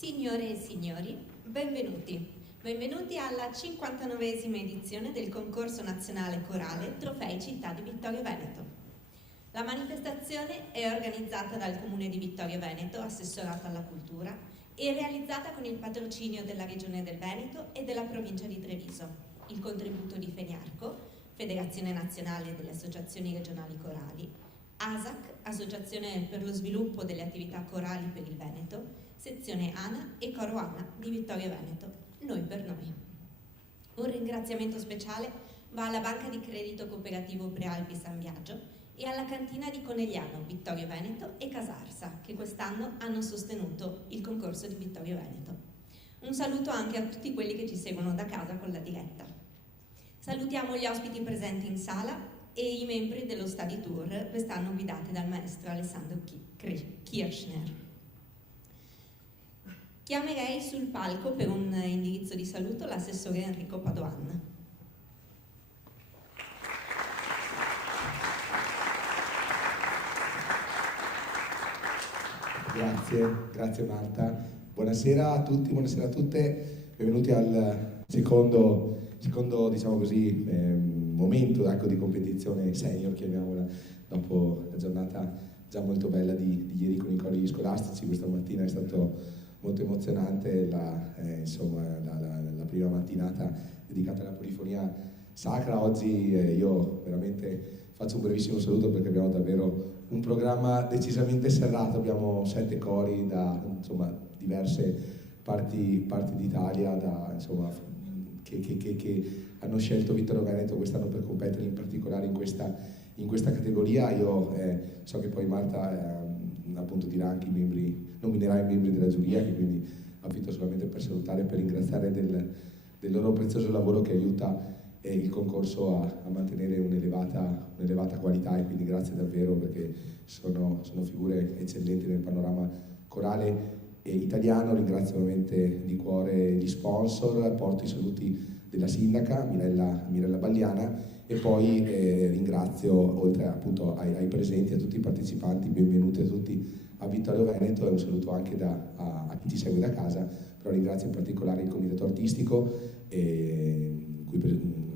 Signore e signori, benvenuti. Benvenuti alla 59esima edizione del concorso nazionale corale Trofei Città di Vittorio Veneto. La manifestazione è organizzata dal Comune di Vittorio Veneto, assessorato alla cultura, e realizzata con il patrocinio della Regione del Veneto e della provincia di Treviso, il contributo di Feniarco, Federazione Nazionale delle Associazioni Regionali Corali, ASAC, Associazione per lo Sviluppo delle Attività Corali per il Veneto, sezione ANA e Coro ANA di Vittorio Veneto, noi per noi. Un ringraziamento speciale va alla Banca di Credito Cooperativo Prealpi San Biagio e alla Cantina di Conegliano, Vittorio Veneto e Casarsa, che quest'anno hanno sostenuto il concorso di Vittorio Veneto. Un saluto anche a tutti quelli che ci seguono da casa con la diretta. Salutiamo gli ospiti presenti in sala e i membri dello Study Tour, quest'anno guidati dal maestro Alessandro Kirchner. Chiamerei sul palco per un indirizzo di saluto l'assessore Enrico Padoan. Grazie Marta. Buonasera a tutti, buonasera a tutte. Benvenuti al secondo diciamo così, momento di competizione senior, chiamiamola, dopo la giornata già molto bella di ieri con i cori scolastici. Questa mattina è stato molto emozionante la prima mattinata dedicata alla polifonia sacra. Oggi io veramente faccio un brevissimo saluto perché abbiamo davvero un programma decisamente serrato. Abbiamo 7 cori da diverse parti d'Italia che hanno scelto Vittorio Veneto quest'anno per competere in particolare in questa categoria. Io so che poi Marta appunto dirà anche nominerà i membri della giuria, che quindi approfitto solamente per salutare e per ringraziare del loro prezioso lavoro che aiuta il concorso a mantenere un'elevata qualità, e quindi grazie davvero, perché sono figure eccellenti nel panorama corale italiano. Ringrazio ovviamente di cuore gli sponsor, porto i saluti della sindaca Mirella Balliana e poi ringrazio, oltre appunto ai presenti, a tutti i partecipanti, benvenuti a tutti a Vittorio Veneto, e un saluto anche a chi ci segue da casa. Però ringrazio in particolare il comitato artistico,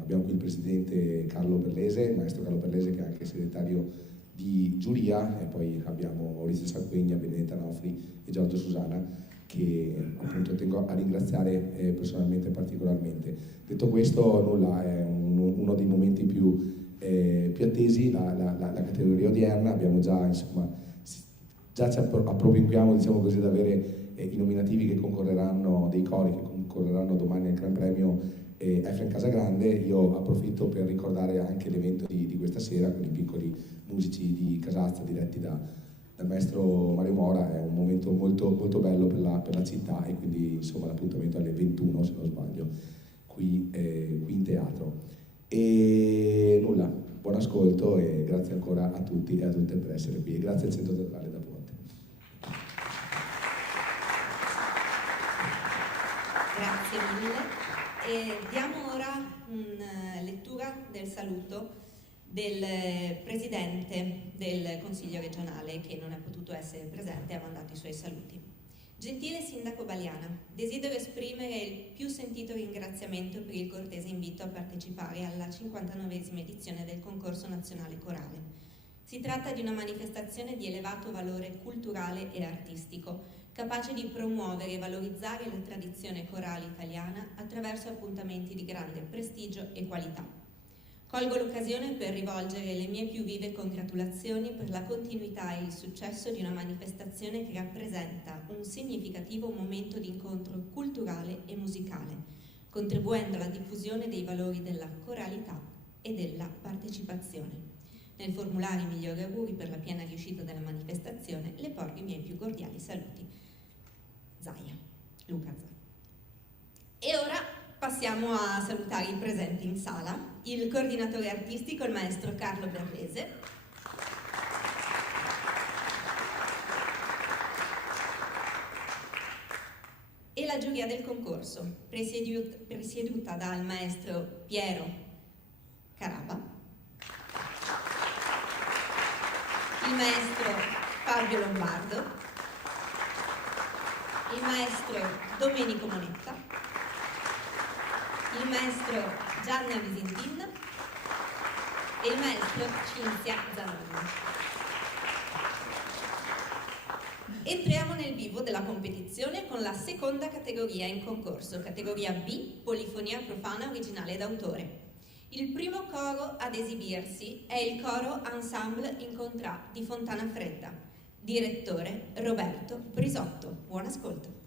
abbiamo qui il presidente Carlo Berlese, il maestro Carlo Berlese, che è anche segretario di giuria, e poi abbiamo Maurizio Sanquegna, Benedetta Nofri e Giorgio Susana, che appunto tengo a ringraziare personalmente e particolarmente. Detto questo, nulla, è uno dei momenti più attesi, la categoria odierna. Abbiamo già ci appropinquiamo, diciamo così, ad avere i nominativi che concorreranno, dei cori che concorreranno domani al Gran Premio Efrem Casagrande. Io approfitto per ricordare anche l'evento di questa sera con i piccoli musici di Casazza diretti dal maestro Mario Mora. È un momento molto, molto bello per la città, e quindi l'appuntamento alle 21, se non sbaglio, qui in teatro. E nulla, buon ascolto e grazie ancora a tutti e a tutte per essere qui, e grazie al Centro Teatrale da Ponte. Grazie mille. E diamo ora lettura del saluto del Presidente del Consiglio regionale, che non è potuto essere presente e ha mandato i suoi saluti. Gentile Sindaco Baliana, desidero esprimere il più sentito ringraziamento per il cortese invito a partecipare alla 59esima edizione del concorso nazionale corale. Si tratta di una manifestazione di elevato valore culturale e artistico, capace di promuovere e valorizzare la tradizione corale italiana attraverso appuntamenti di grande prestigio e qualità. Colgo l'occasione per rivolgere le mie più vive congratulazioni per la continuità e il successo di una manifestazione che rappresenta un significativo momento di incontro culturale e musicale, contribuendo alla diffusione dei valori della coralità e della partecipazione. Nel formulare i migliori auguri per la piena riuscita della manifestazione, le porgo i miei più cordiali saluti. Luca Zaia. E ora passiamo a salutare i presenti in sala, il coordinatore artistico, il maestro Carlo Berlese, e la giuria del concorso, presieduta dal maestro Piero Caraba, il maestro Fabio Lombardo, il maestro Domenico Monetta, il maestro Gianna Visintin e il maestro Cinzia Zanoni. Entriamo nel vivo della competizione con la seconda categoria in concorso, categoria B, polifonia profana originale d'autore. Il primo coro ad esibirsi è il coro Ensemble Incontrà di Fontana Fredda. Direttore Roberto Brisotto. Buon ascolto.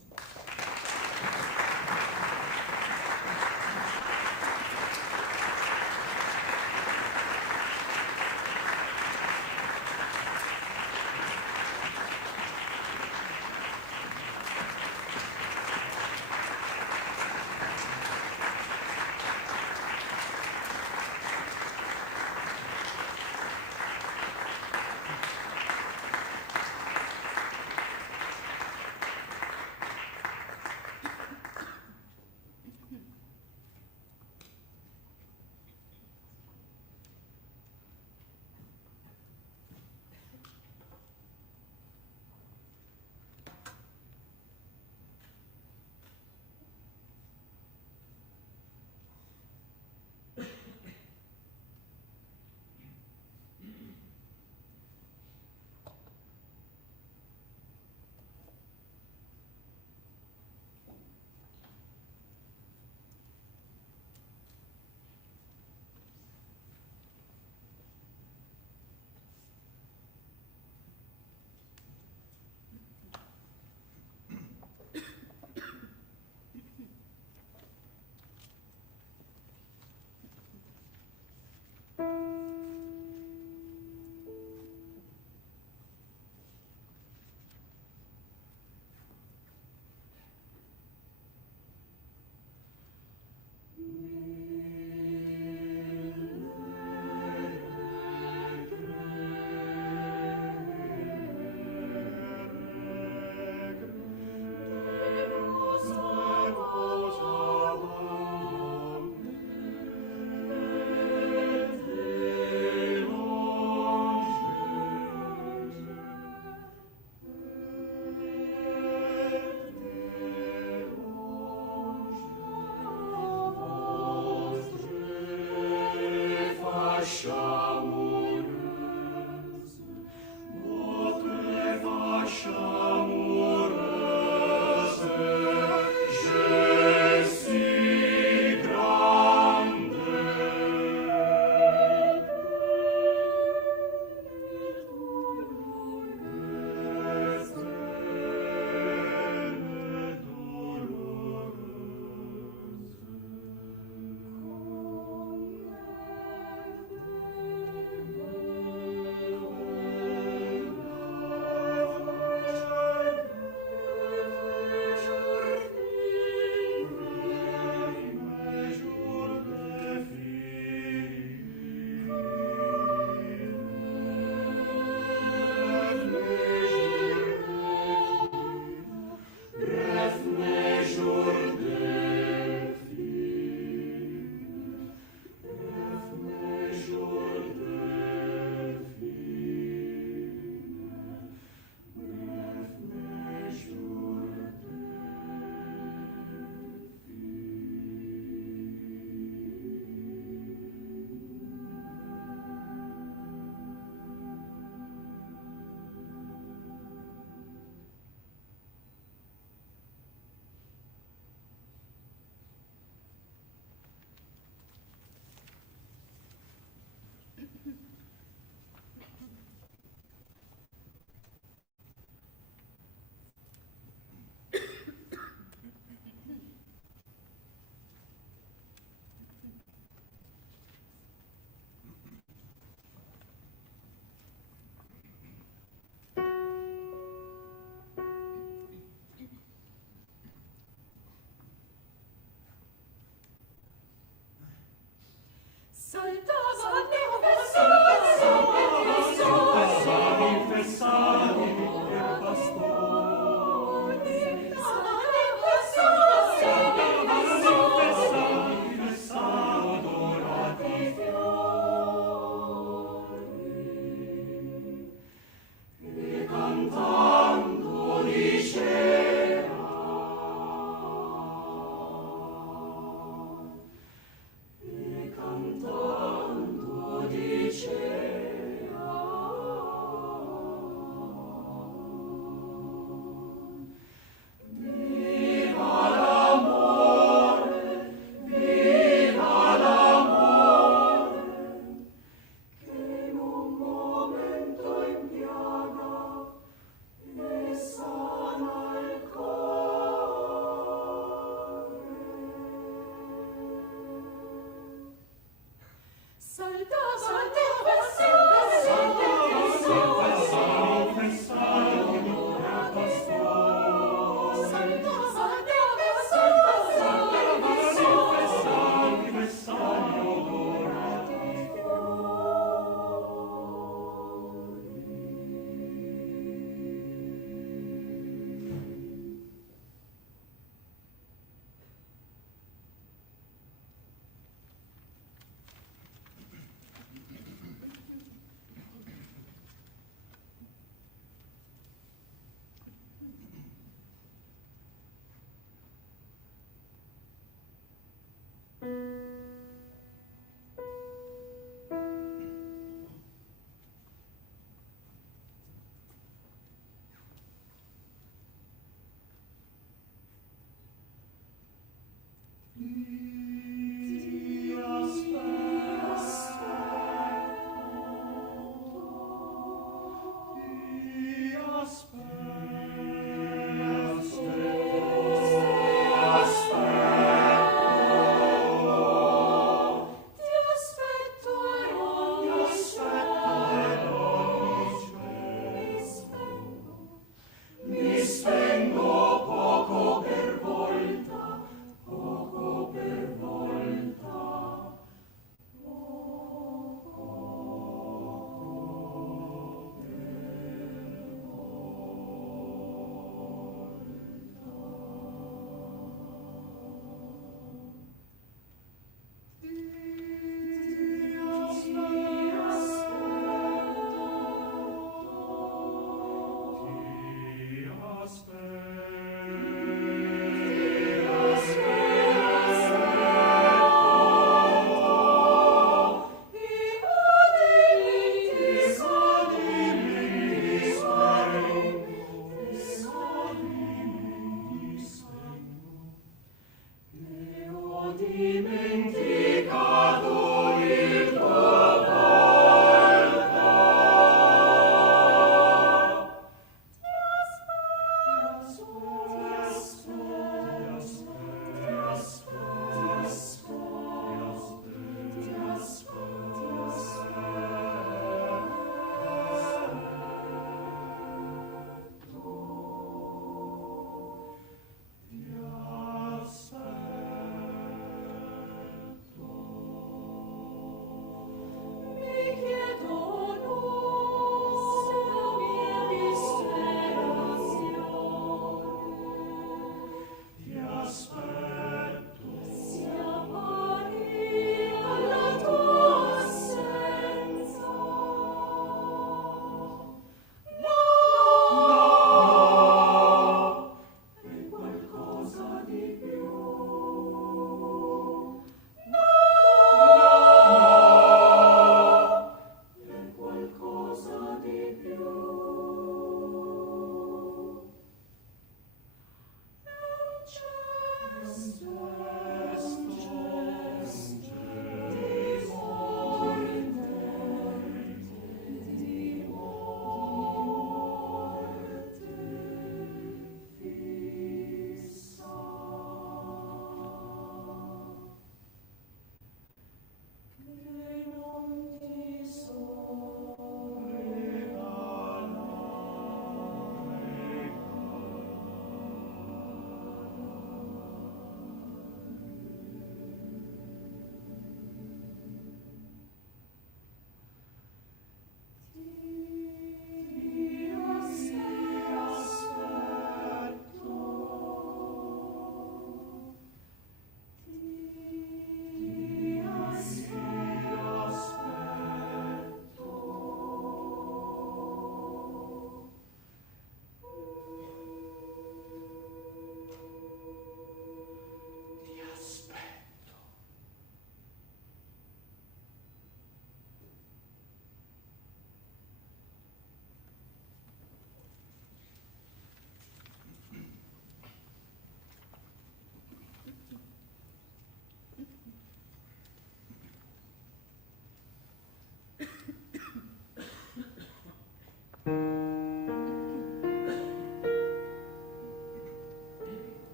Cantando diceva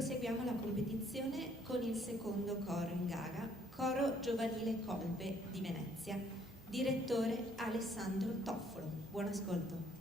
Proseguiamo la competizione con il secondo coro in gara, Coro Giovanile Colbe di Venezia, direttore Alessandro Toffolo. Buon ascolto.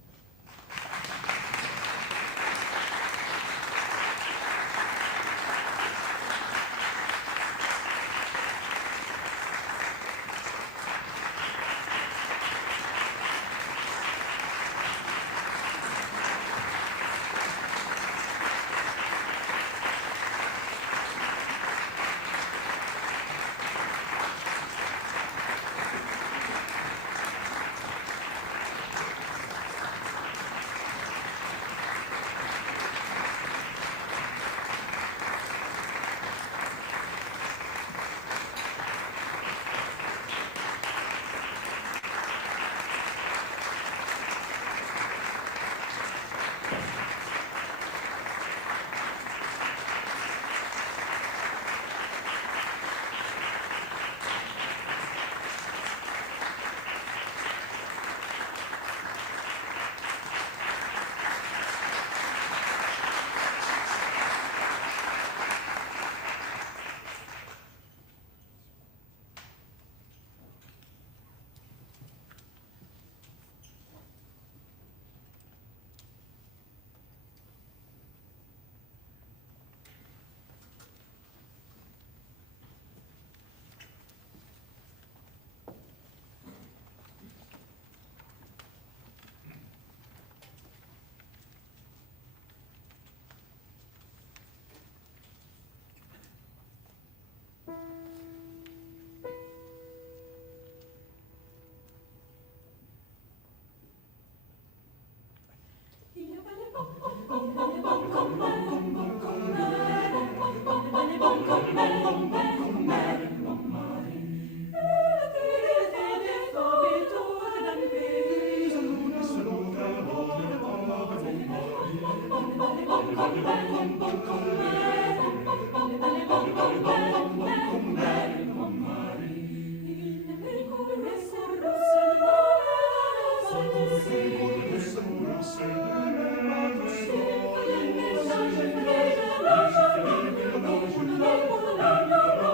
Thank you.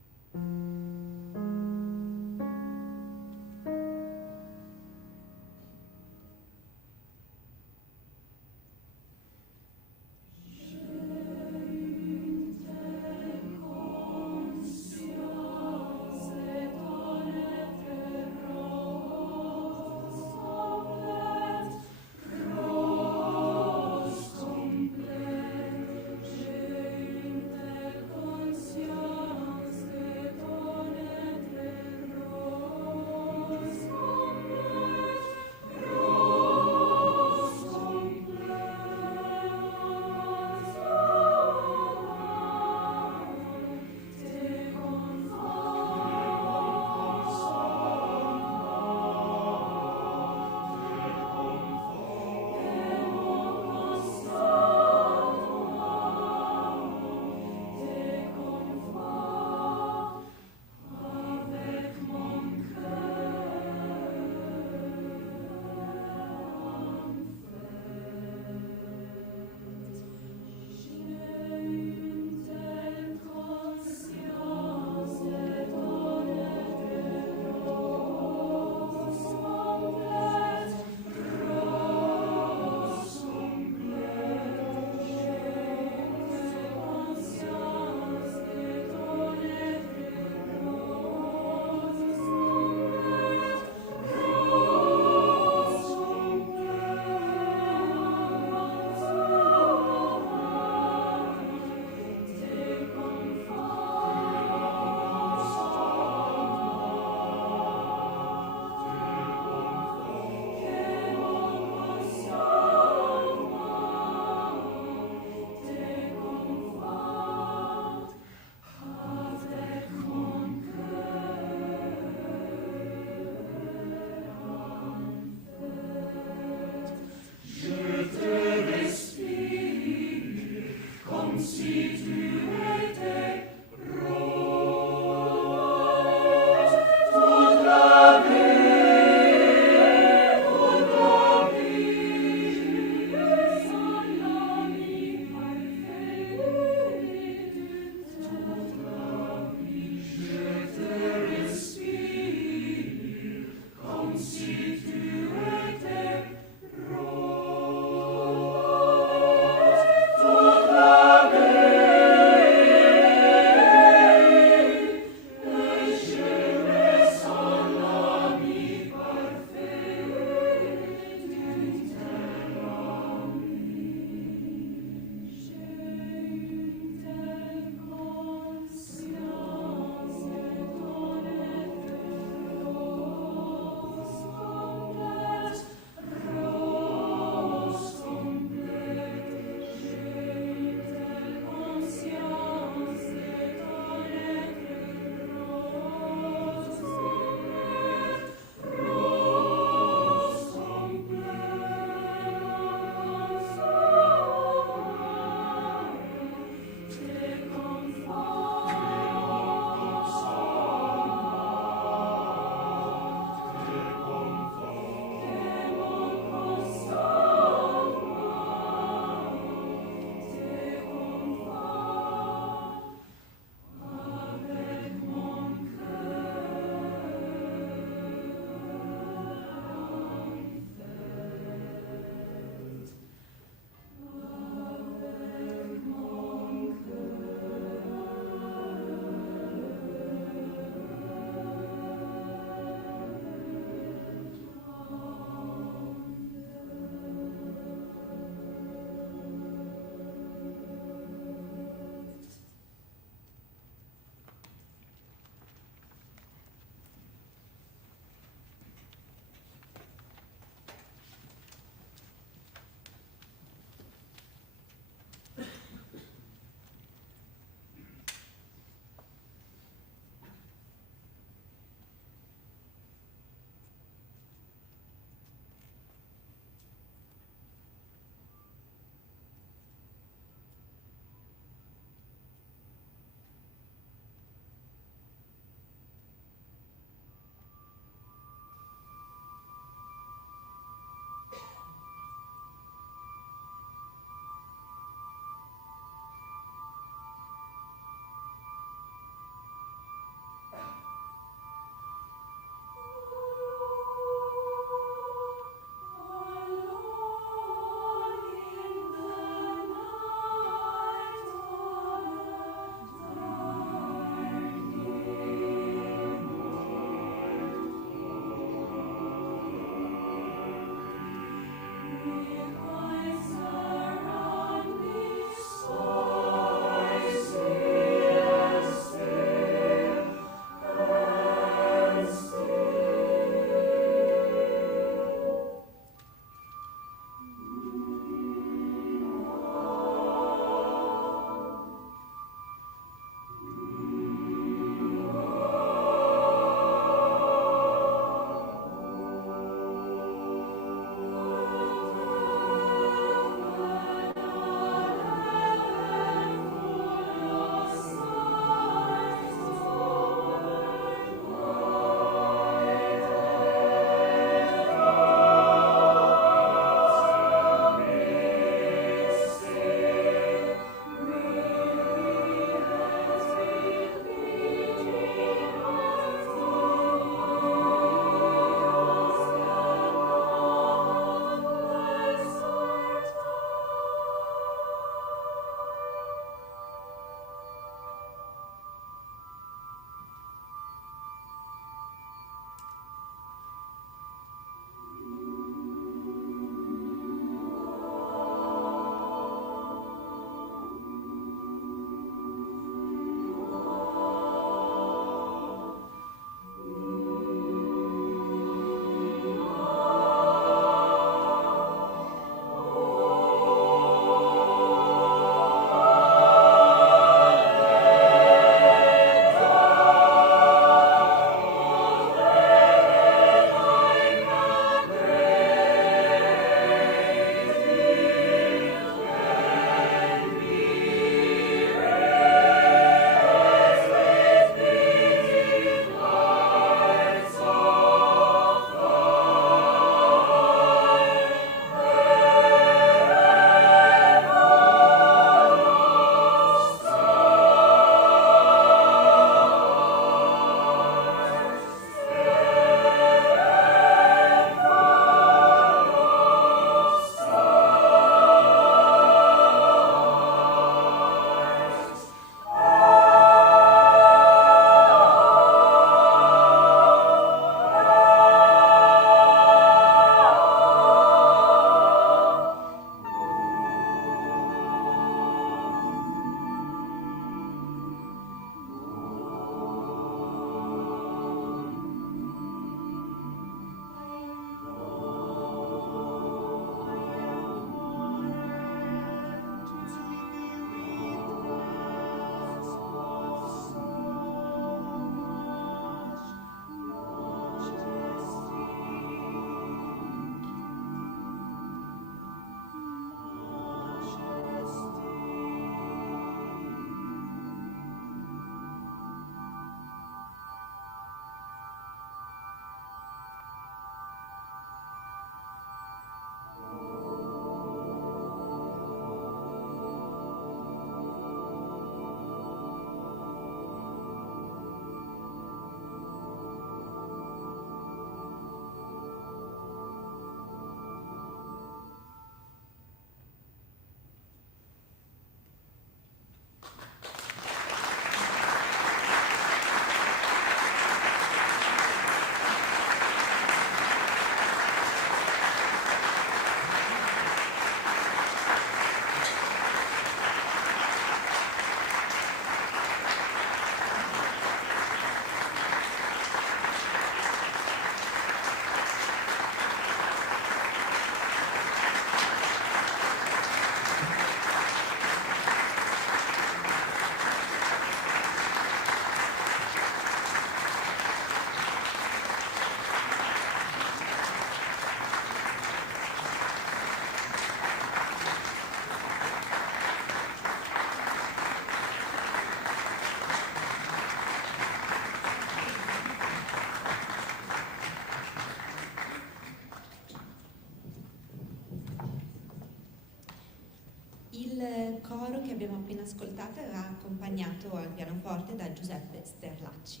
Il coro che abbiamo appena ascoltato era accompagnato al pianoforte da Giuseppe Sterlacci.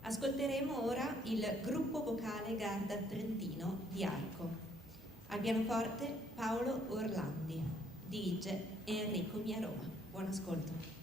Ascolteremo ora il gruppo vocale Garda Trentino di Arco. Al pianoforte Paolo Orlandi, dirige Enrico Miaroma. Buon ascolto.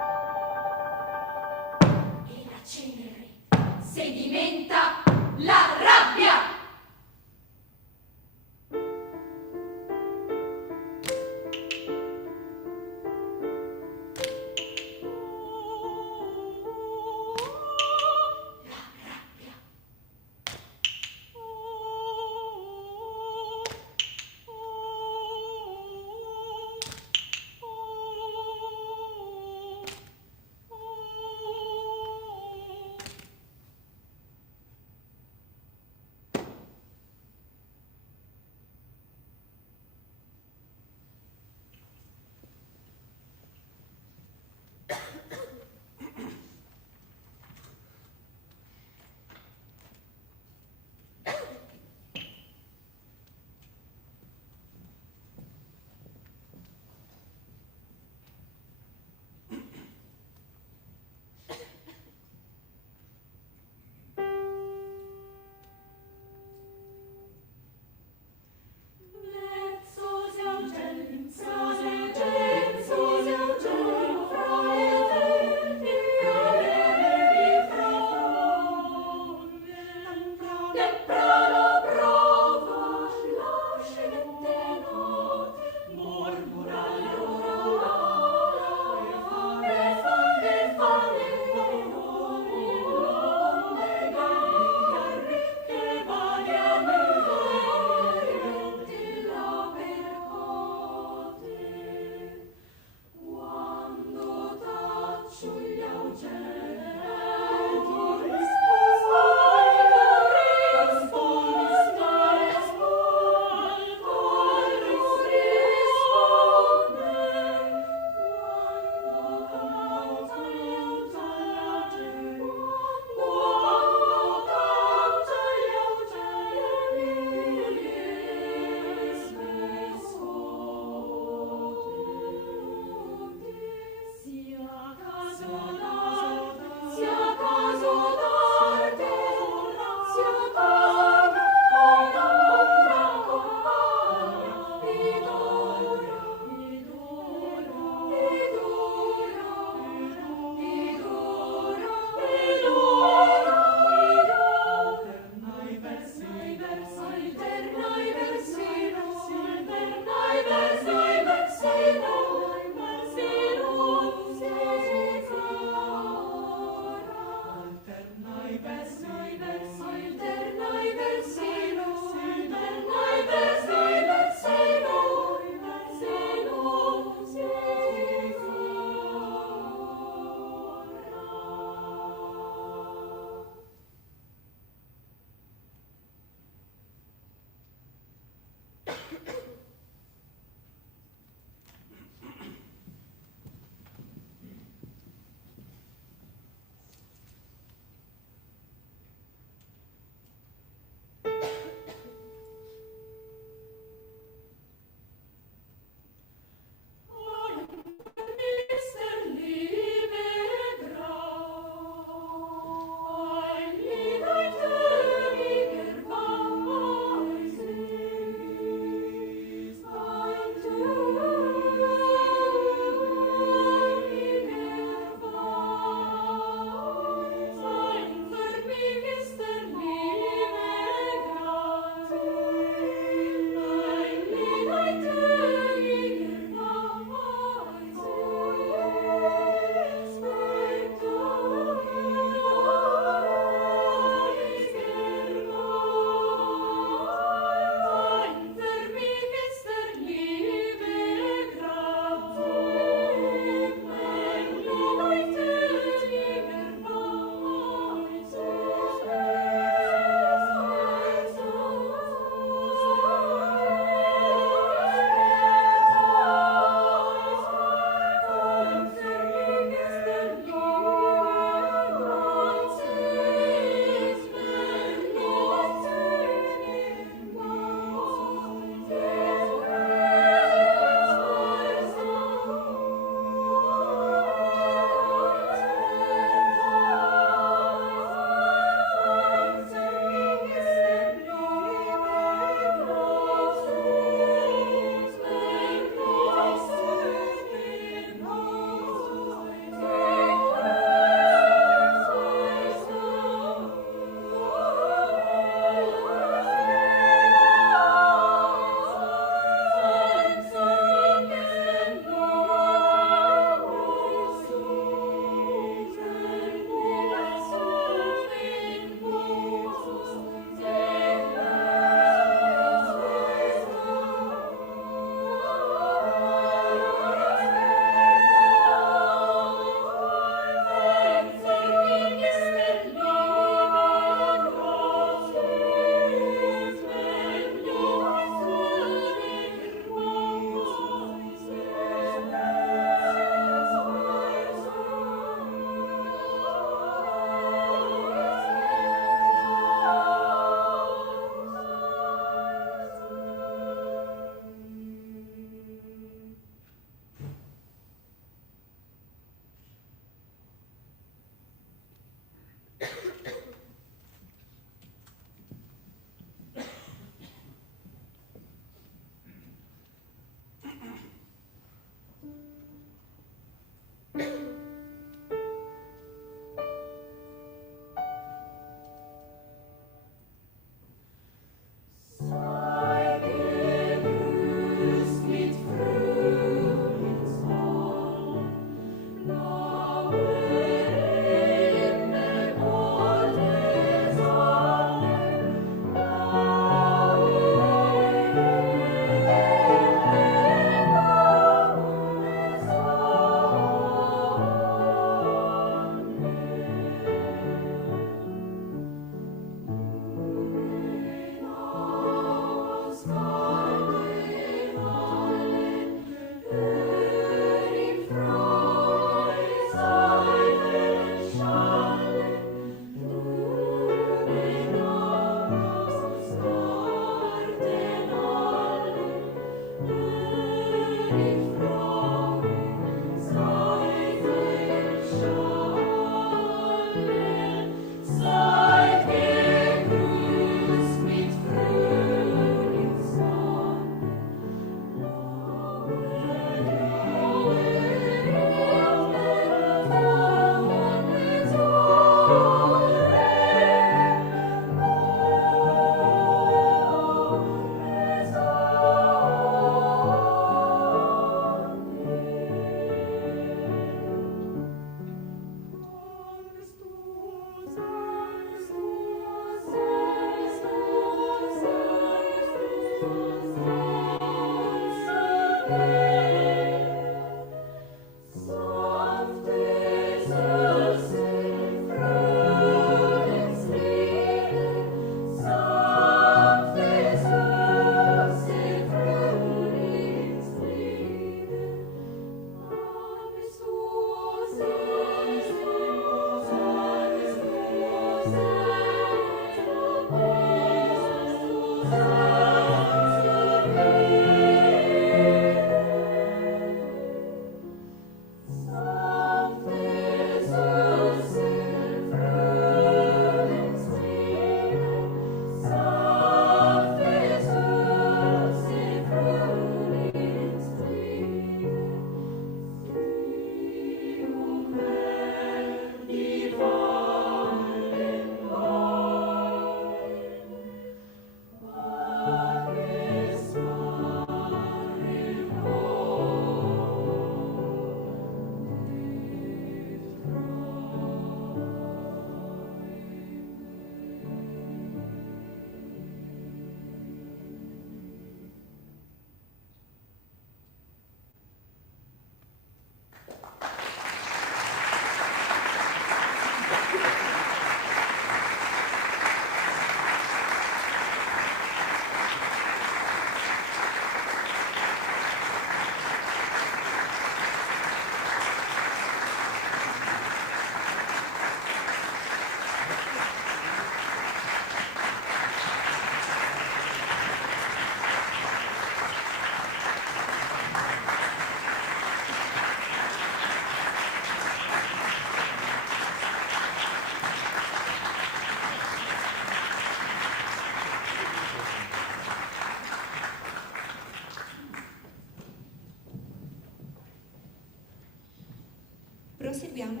proseguiamo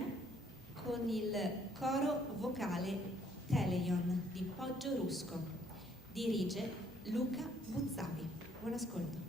con il coro vocale Teleion di Poggio Rusco. Dirige Luca Buzzavi. Buon ascolto.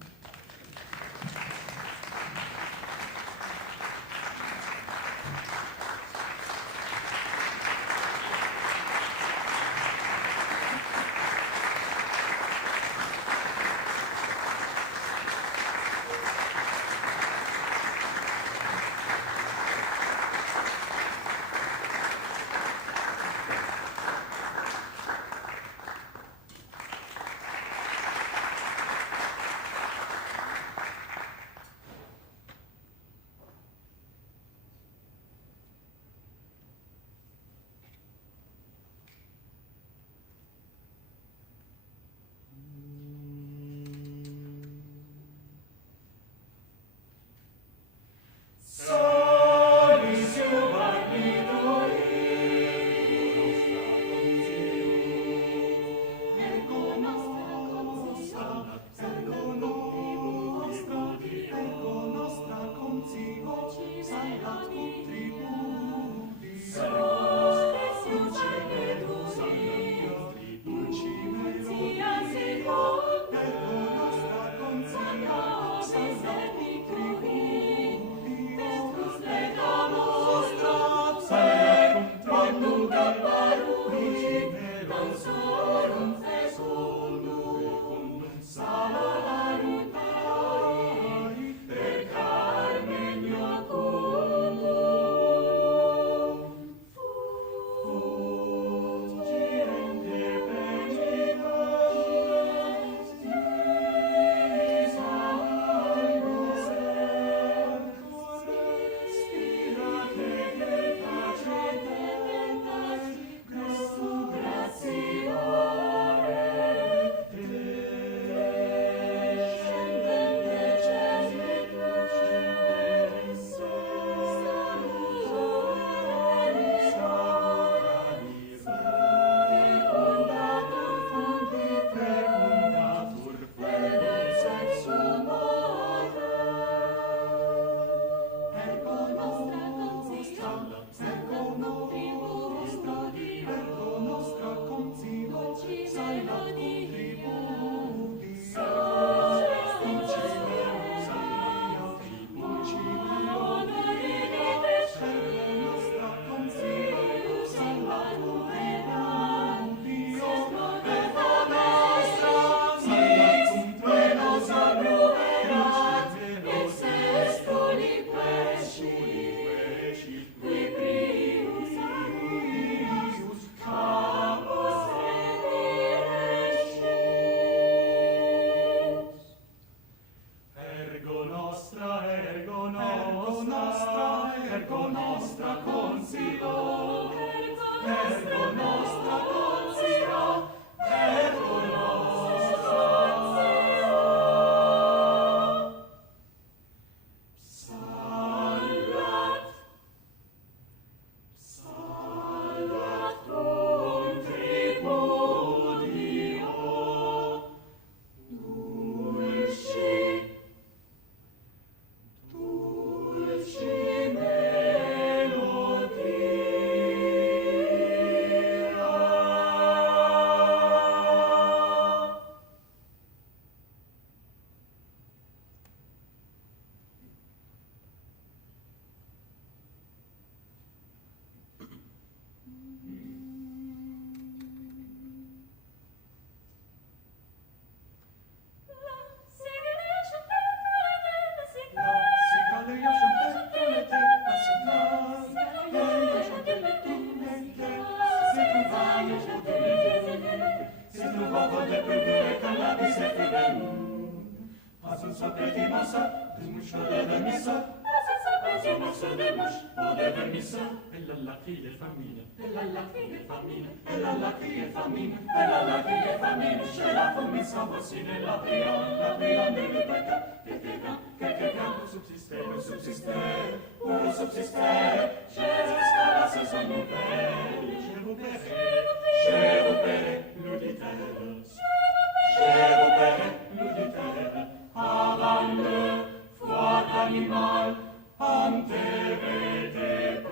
Animal, ante vede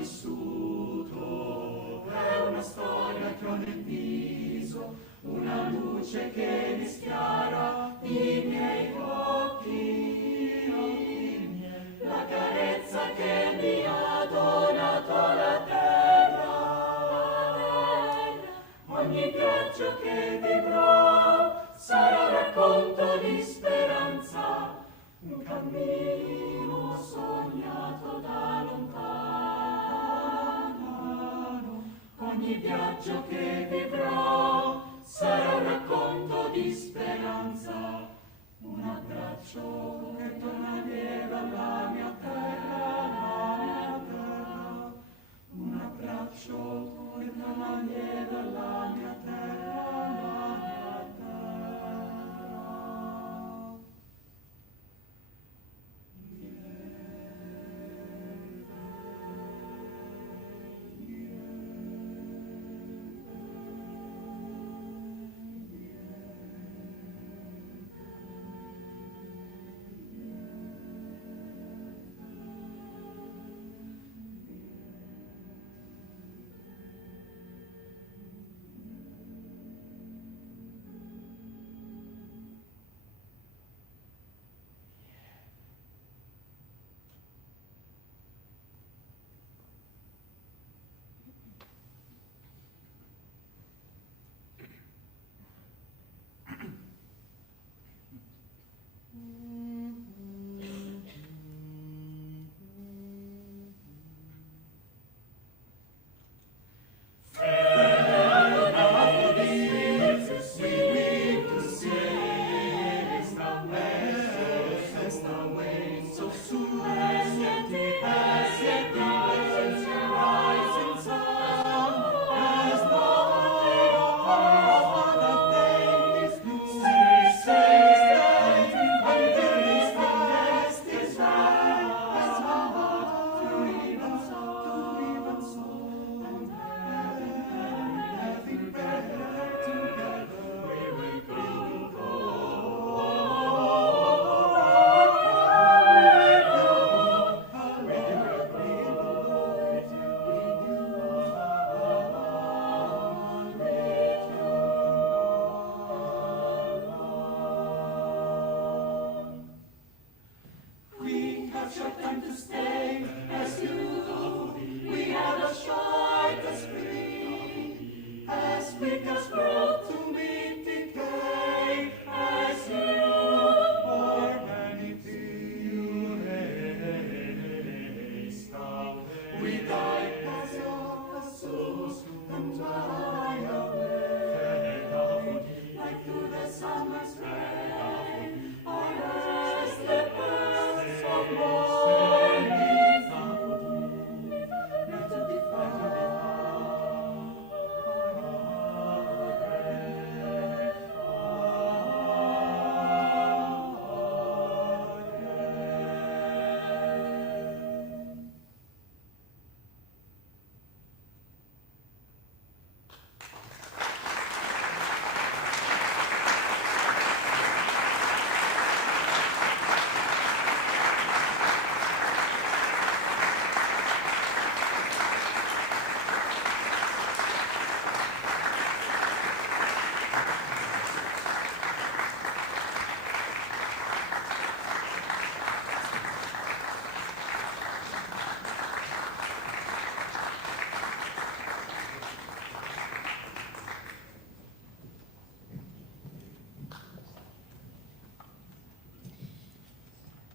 vissuto, è una storia che ho nel viso, luce che mi schiara i miei occhi, la carezza che mi ha donato la terra, ogni viaggio che vivrò sarà un racconto di speranza, un cammino sognato da lontano. Ogni viaggio che vivrò sarà un racconto di speranza, un abbraccio che torna lieve alla mia terra, un abbraccio che torna lieve alla mia terra, la mia terra.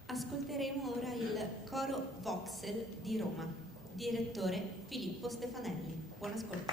Ascolteremo ora il coro Voxel di Roma, direttore Filippo Stefanelli. Buon ascolto.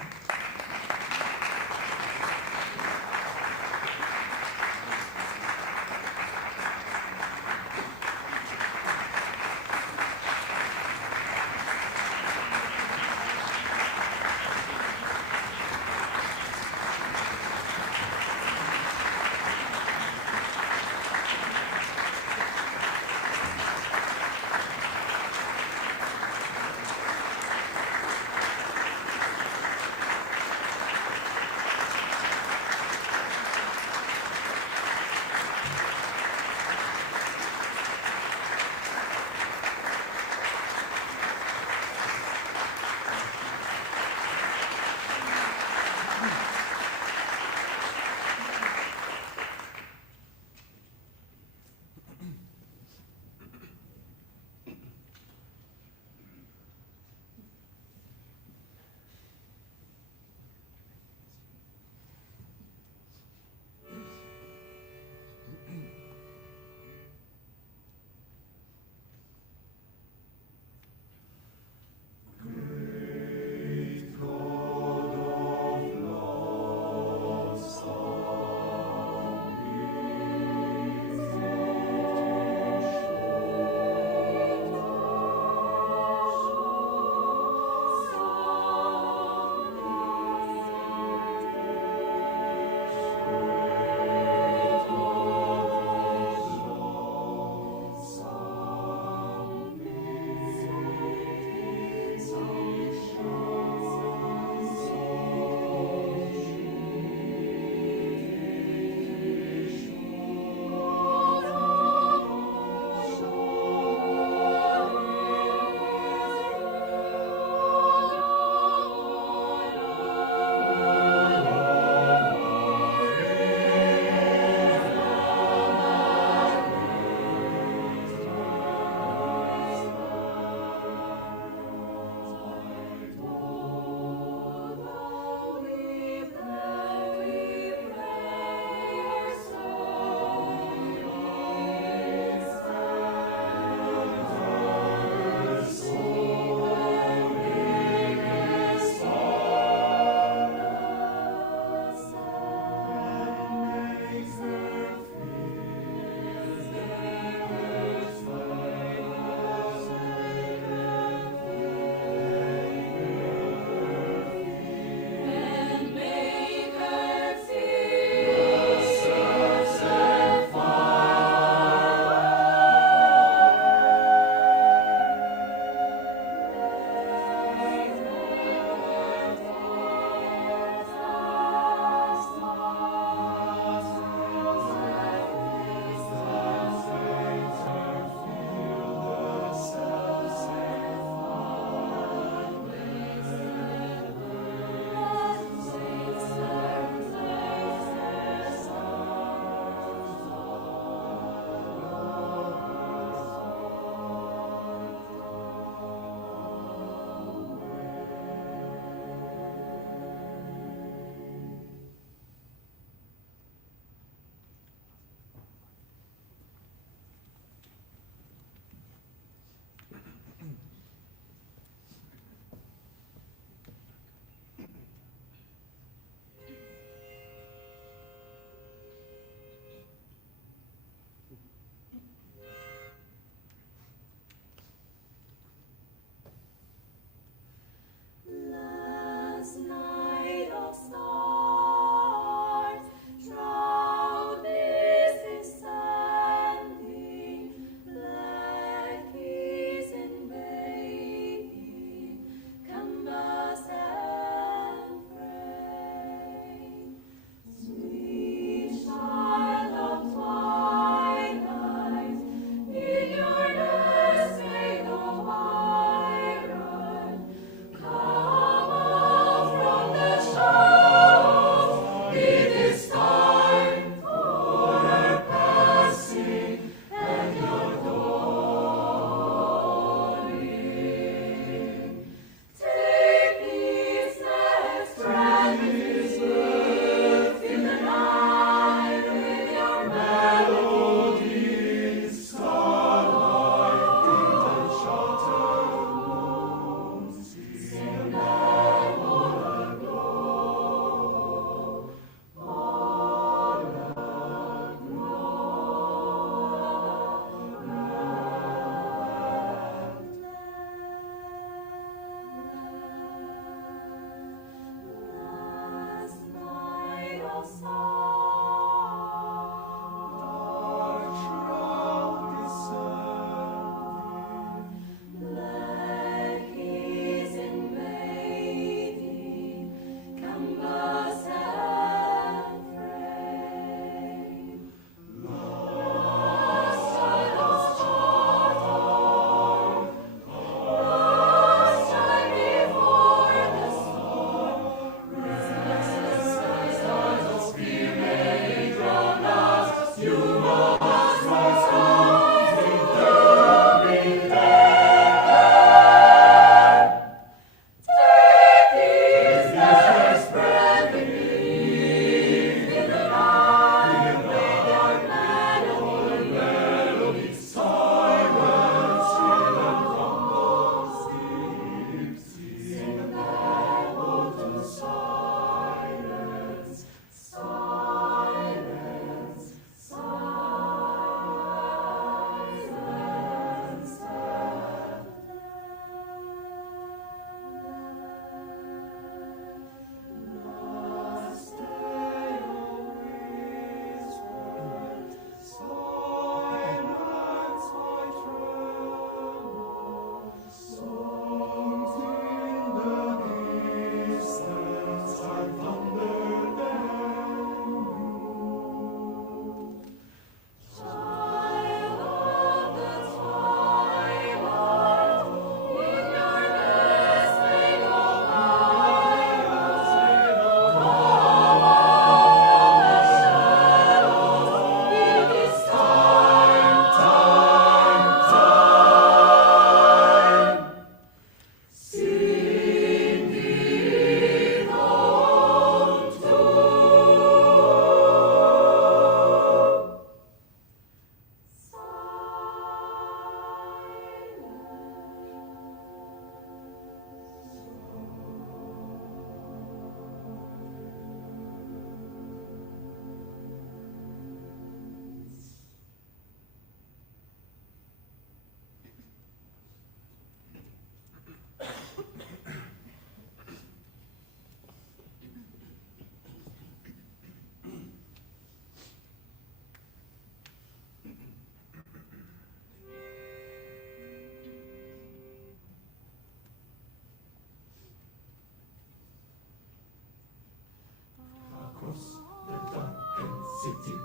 across the darkened city.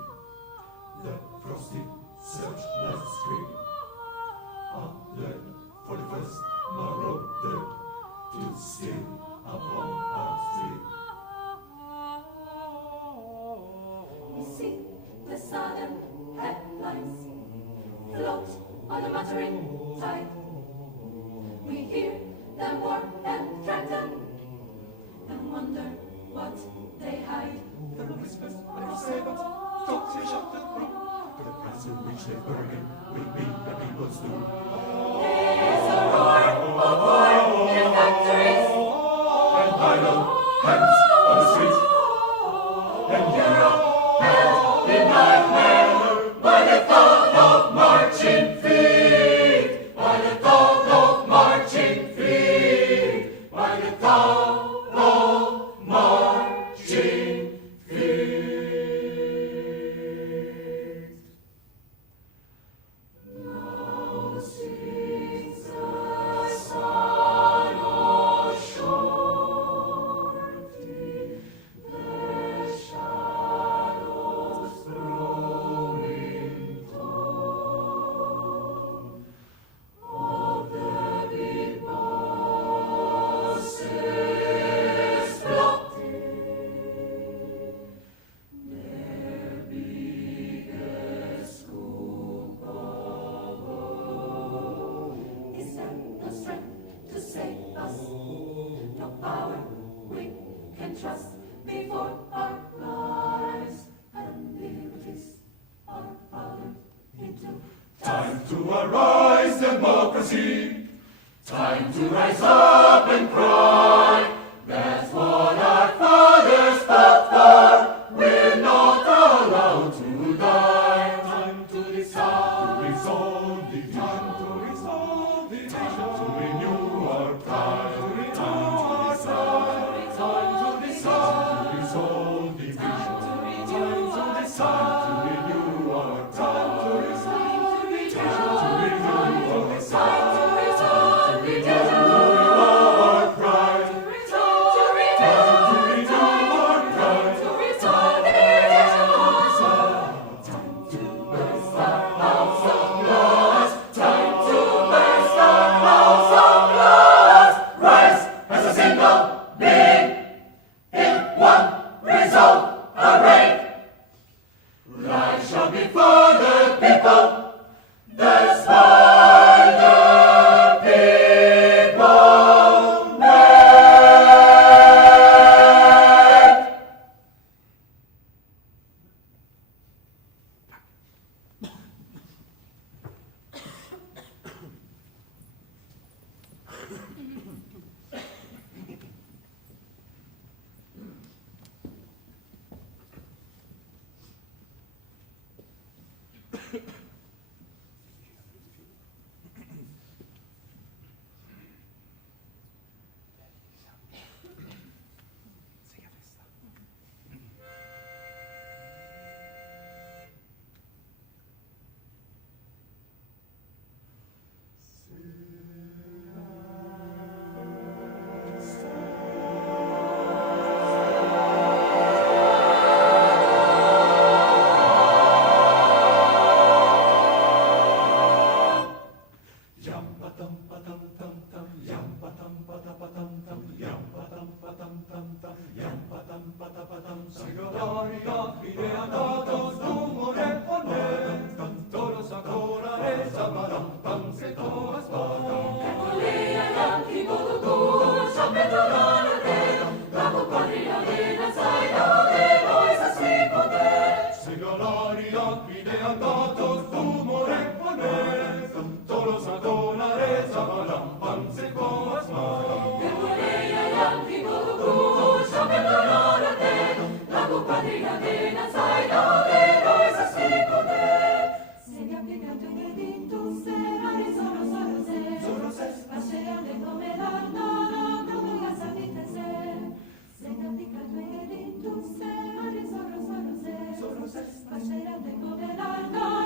The frosty searchless street. Alert for the first marauder to steal upon our street. We see the sudden headlines float on the muttering tide. We hear them warn and threaten and wonder what they hide. The whispers and save us, don't you shut the door. For the price in which they're burning will be the people's doom. There's a roar of war in factories And idle hands on the streets. And Europe held in nightmare by the thought of marching feet. By the thought of marching feet. By the thought of marching feet. Now sings the sun on shore, their shadows growing tall. Of the big bosses plotting their biggest scoop of gold. Is there no strength to save us? No power we can trust before our lives and liberties are powdered into Time to arise, democracy. Time to rise up and cry. That's what our fathers fought for. We're not allowed to die. Time to decide, to resolve the time to resolve the time to renew our pride. Time to decide, time to decide, to resolve the vision. Time to decide, to renew our pride. To resolve the vision, to renew our pride. Life shall be for the people, that's why the people made. Passerà de come l'arca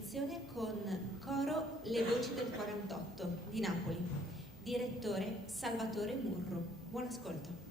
esibizione con Coro Le Voci del 48 di Napoli, direttore Salvatore Murro. Buon ascolto.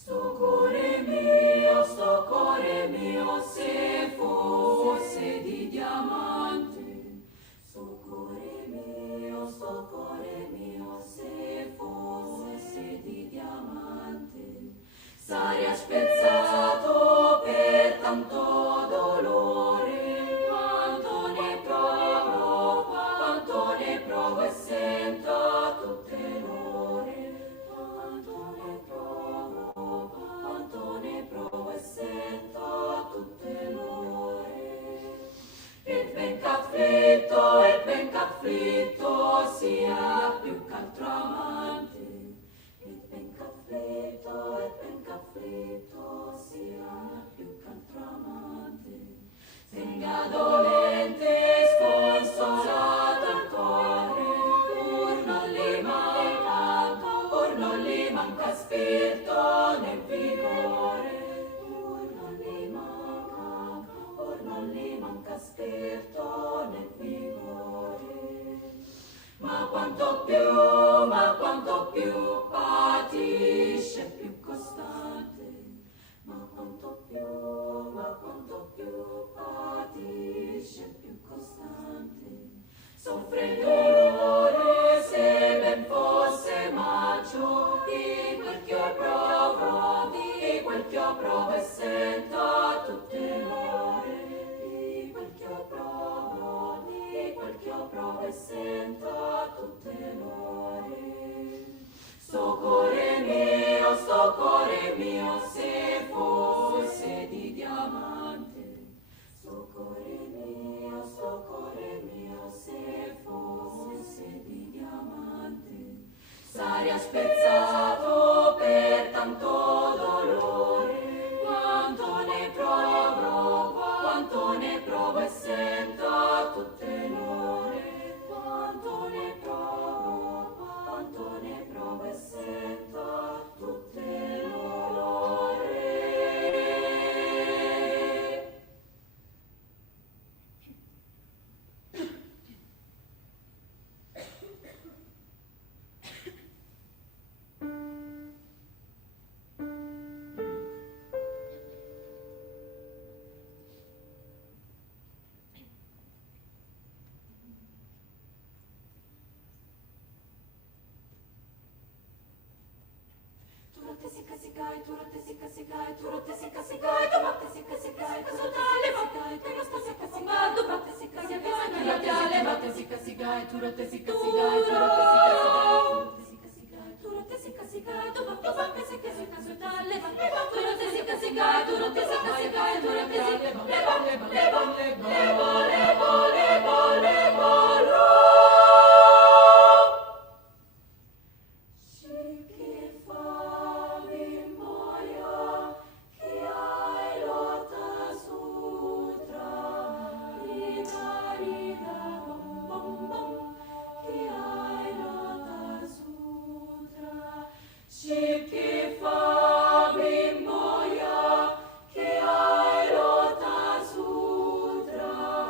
Sto cuore mio, se fosse di diamante. Sto cuore mio, se fosse di diamante. Sarei spezzato per tanto dolore, quanto ne provo e sento tutte l'ore, quanto ne provo e sento tutte l'ore. E ben qu'afflitto sia più ch'altro amante, e ben qu'afflitto sia più ch'altro amante. Tenga dolente sconsolato il cuore, pur non gli manca spirito né vigore, pur non gli manca spirito né vigore. Ma quanto più patisce, più costante, ma quanto più patisce, più costante. Soffre il dolore se ben fosse maggio di quel che io provo e sento tutte l'ore, di quel che io provo e sento tutte l'ore. Sto cuore mio, se fosse di diamante. Sto cuore mio, se fosse di diamante. Sarei spezzato per tanto dolore, quanto ne provo e sento tutte l'ore, quanto ne provo e sento tutte l'ore. Sutra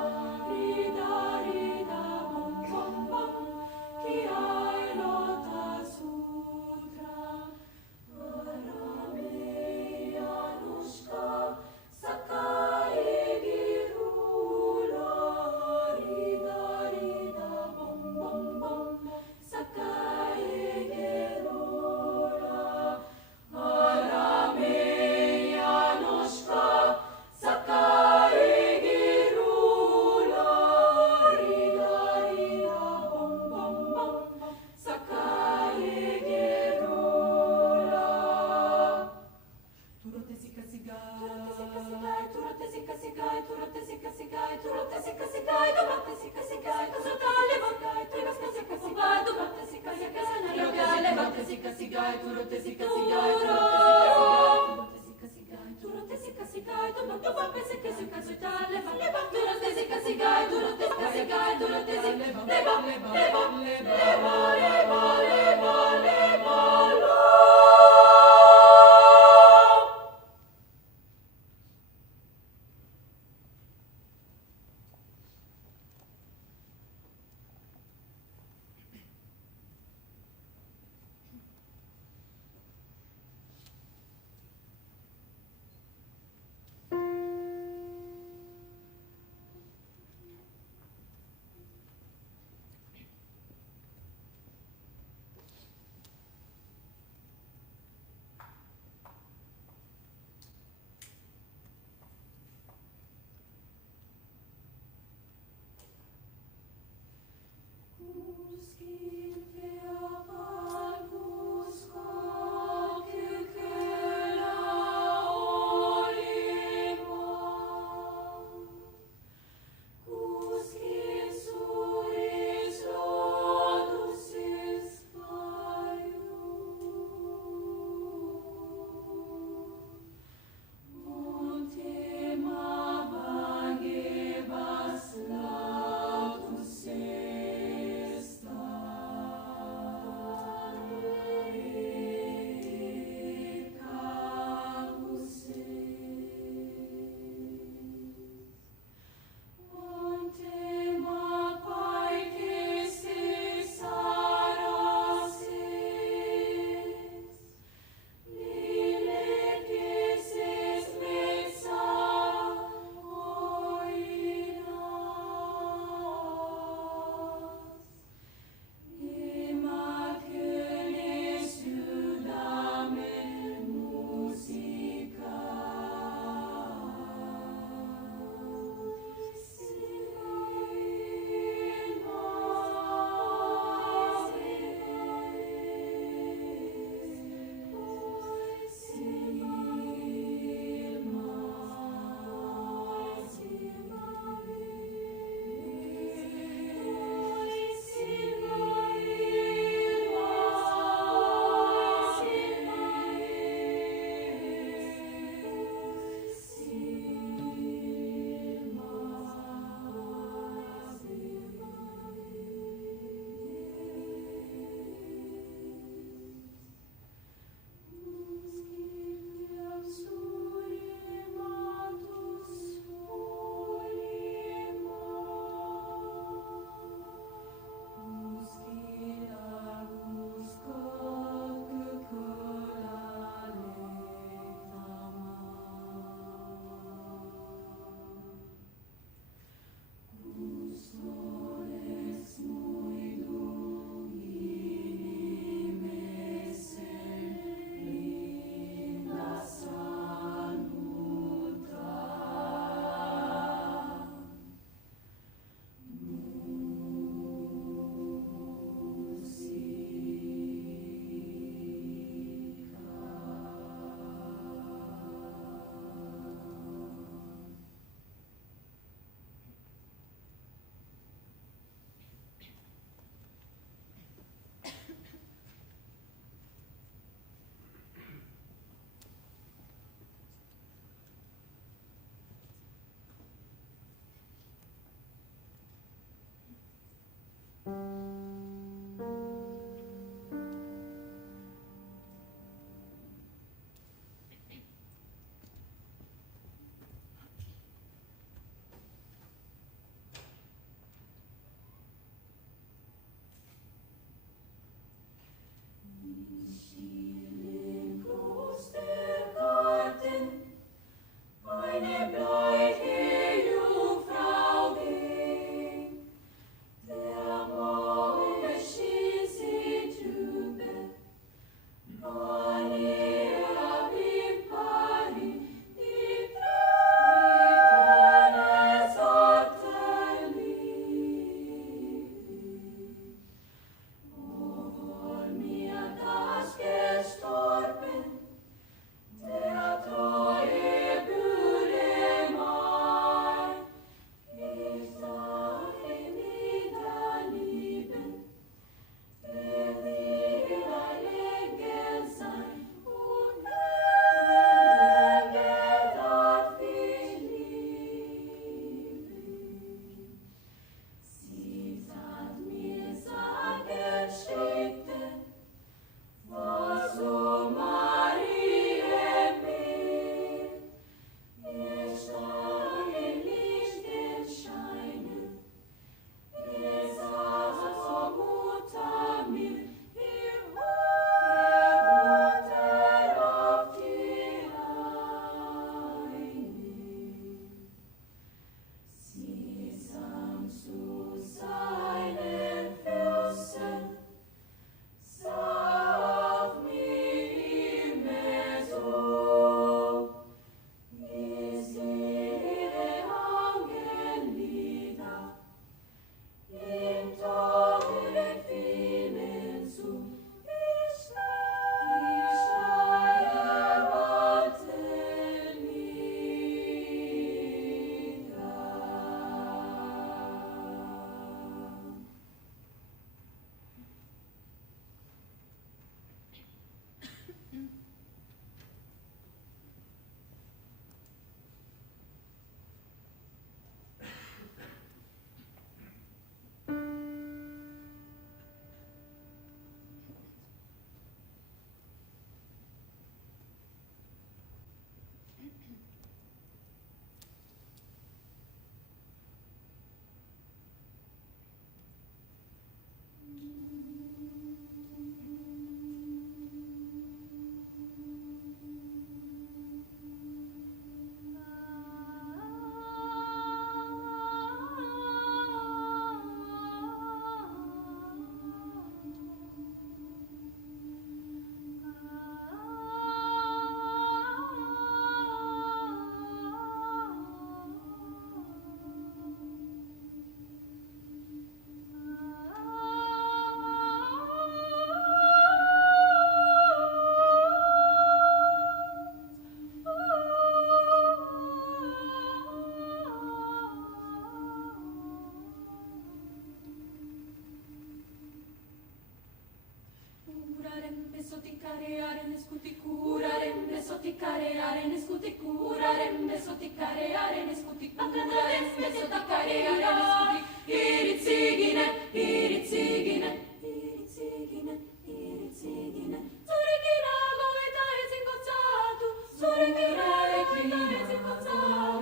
scuti curarembe soticare arene scuti curarembe soticare arene scuti curarembe soticare arene scuti irizzigine irizzigine irizzigine irizzigine Zurichinago eta esingozzato Zurichinago eta esingozzato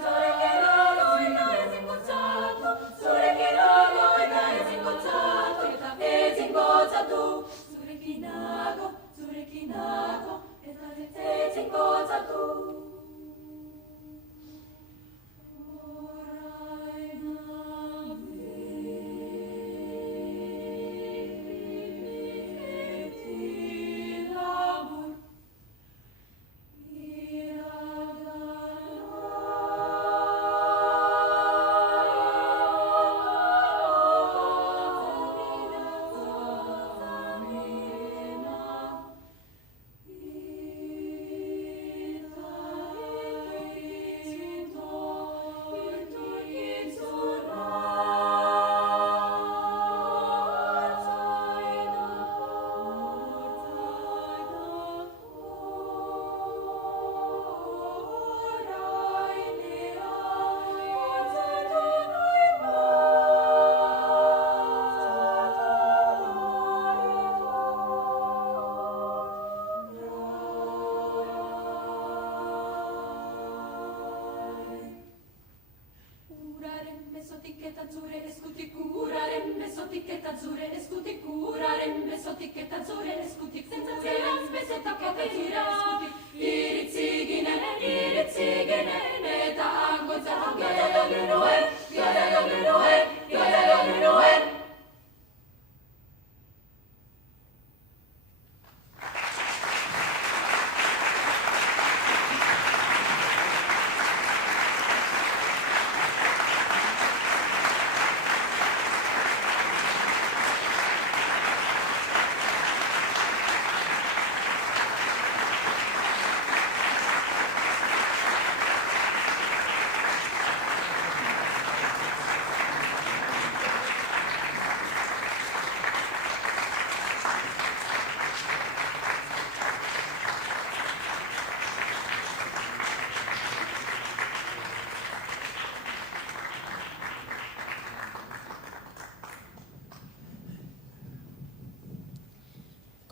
Zurichinago eta esingozzato Zurichinago eta esingozzato esingozzato Zurichinago Zurichinago eta esingozzato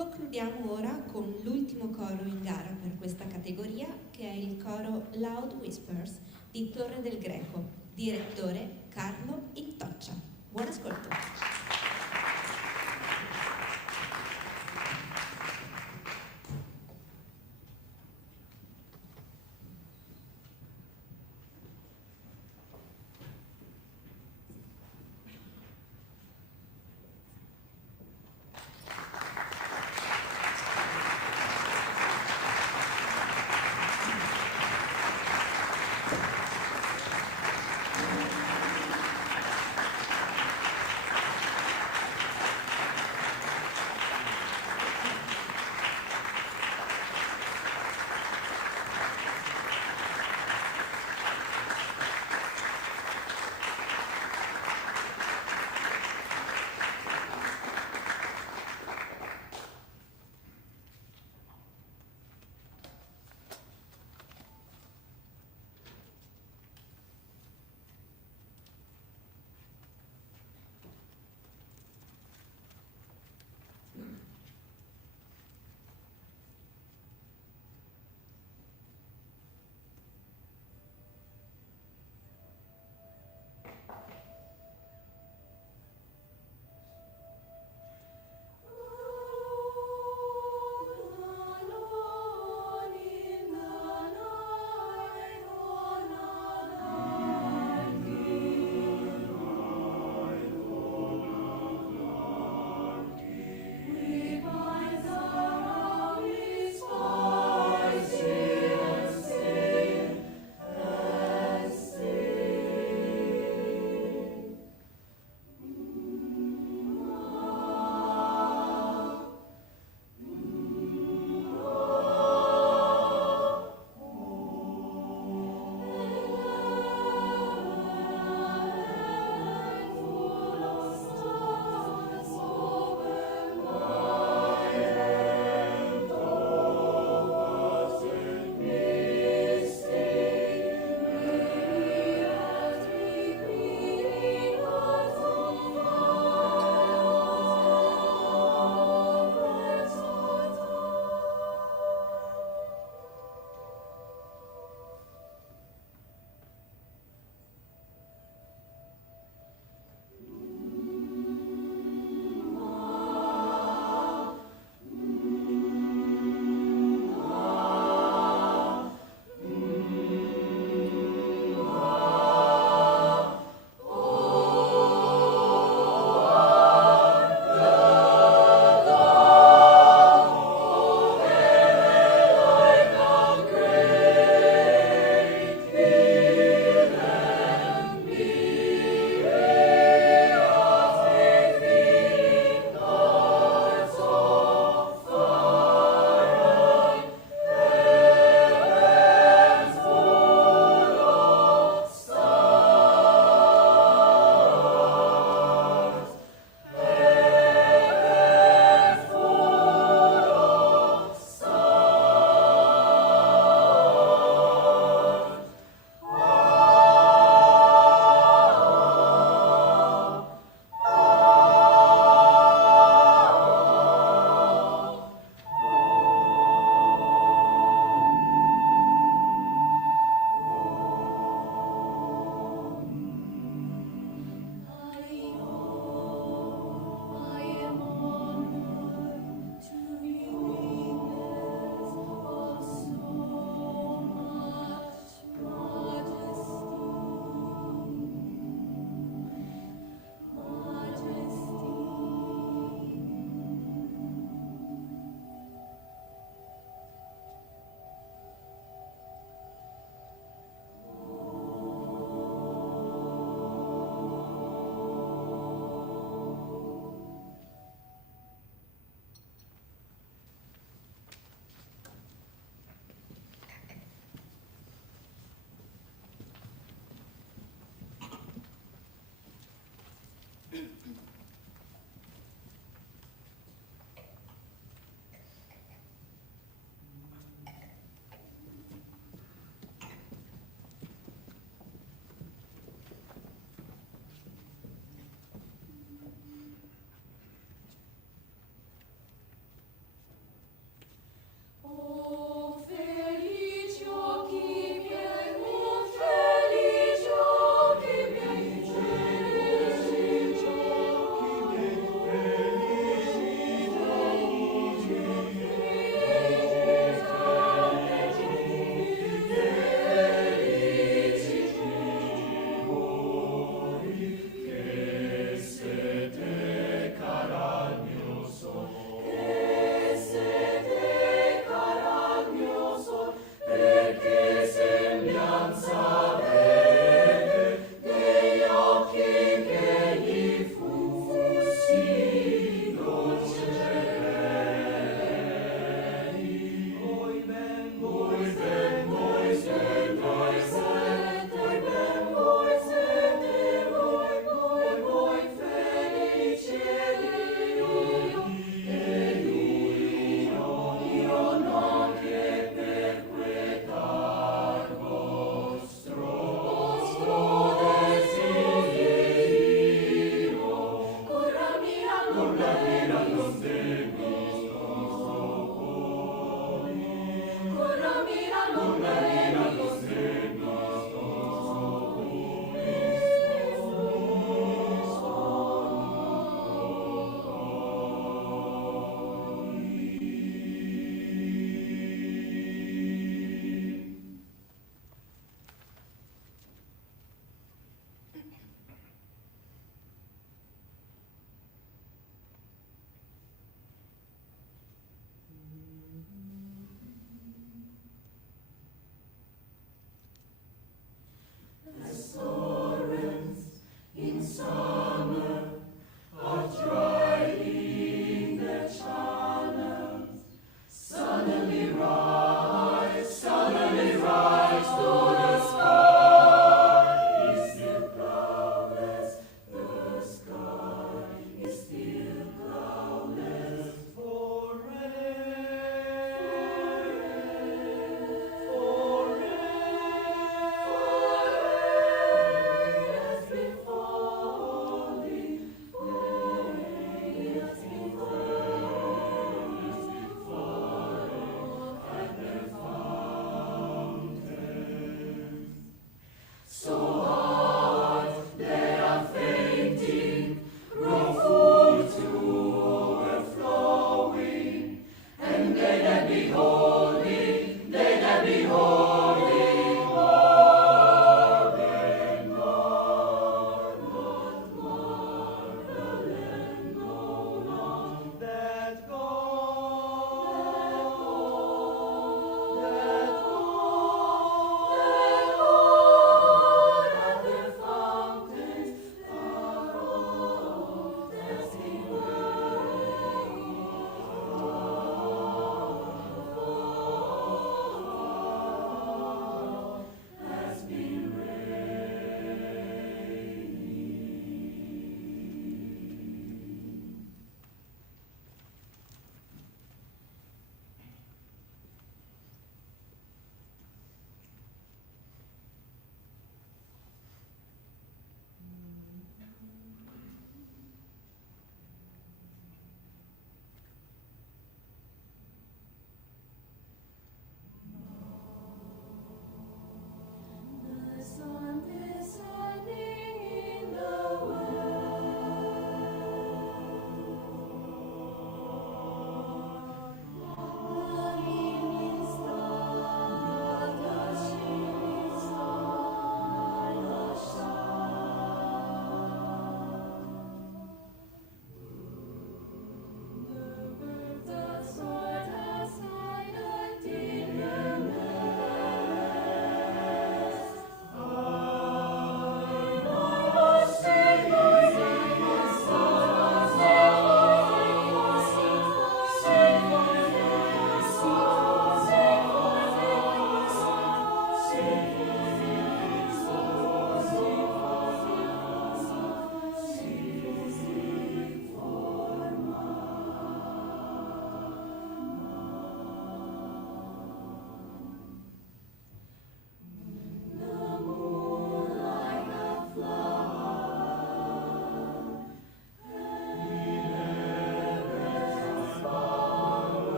Concludiamo ora con l'ultimo coro in gara per questa categoria, che è il coro Loud Whispers di Torre del Greco, direttore Carlo Intoccia. Buon ascolto.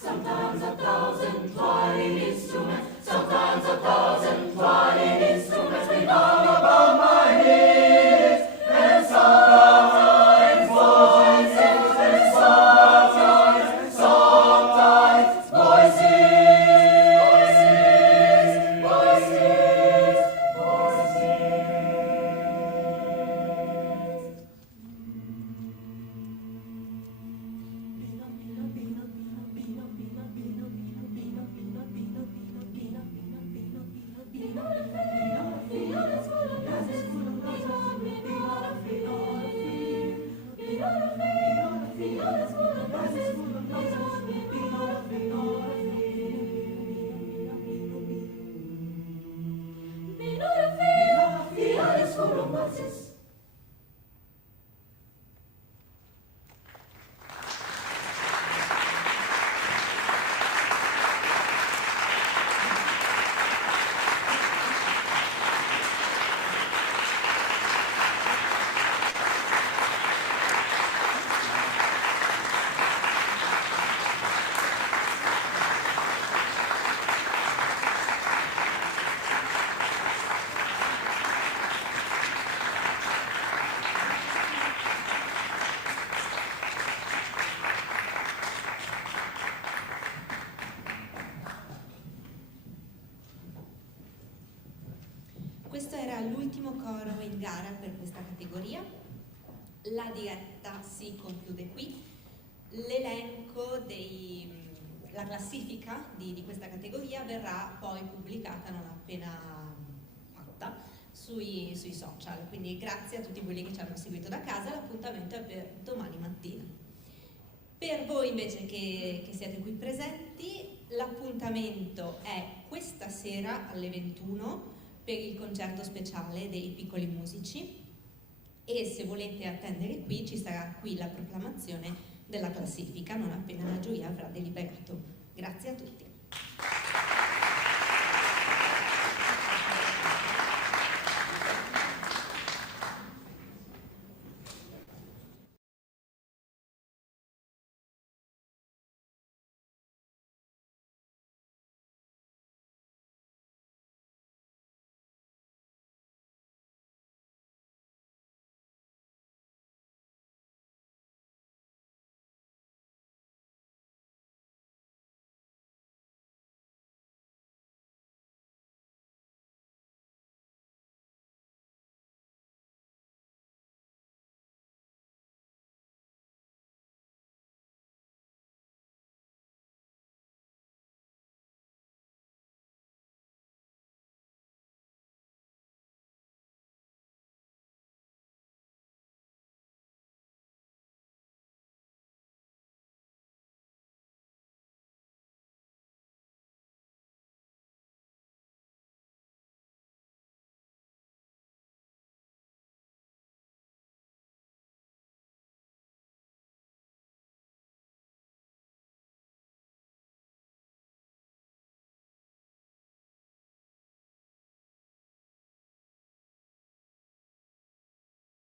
Sometimes 1,000 twirling instruments, sometimes 1,000 twirling instruments ring all above my ears, and sometimes voices, and sometimes voices, voices, voices. Questo era l'ultimo coro in gara per questa categoria. La diretta si conclude qui. L'elenco la classifica di questa categoria verrà poi pubblicata non appena fatta sui social. Quindi grazie a tutti quelli che ci hanno seguito da casa. L'appuntamento è per domani mattina. Per voi invece che siete qui presenti, l'appuntamento è questa sera alle 21 per il concerto speciale dei Piccoli Musici, e se volete attendere qui ci sarà qui la proclamazione della classifica non appena la giuria avrà deliberato.